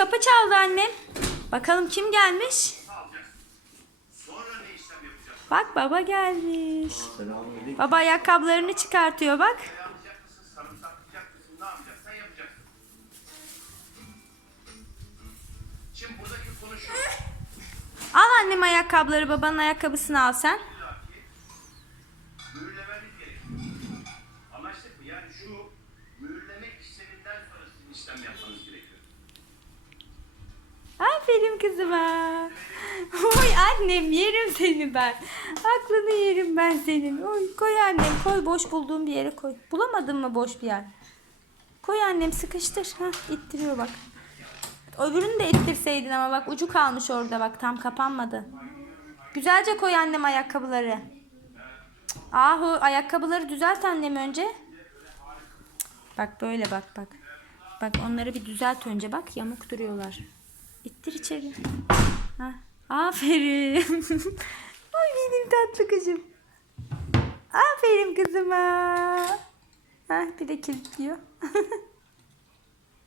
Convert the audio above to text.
kapı çaldı annem. Bakalım kim gelmiş? Bak baba gelmiş. Baba ayakkabılarını çıkartıyor bak. Al annem ayakkabıları babanın ayakkabısını al sen. illaki mühürlemeniz gerekiyor. Anlaştık mı? Yani şu mühürleme işleminden sonra sizin işlem yapmanız. Aferin kızıma. Oy annem yerim seni ben. Aklını yerim ben senin. Oy koy annem koy boş bulduğun bir yere koy. Bulamadın mı boş bir yer? Koy annem sıkıştır. Hah ittiriyor bak. Öbürünü de ittirseydin ama bak ucu kalmış orada bak tam kapanmadı. Güzelce koy annem ayakkabıları. Cık, Ahu ayakkabıları düzelt annem önce. Bak böyle bak bak. Bak onları bir düzelt önce bak yamuk duruyorlar. İttir içeri. Ha. Aferin. Ay benim tatlı kızım. Aferin kızıma. Ha, bir de kilitliyor.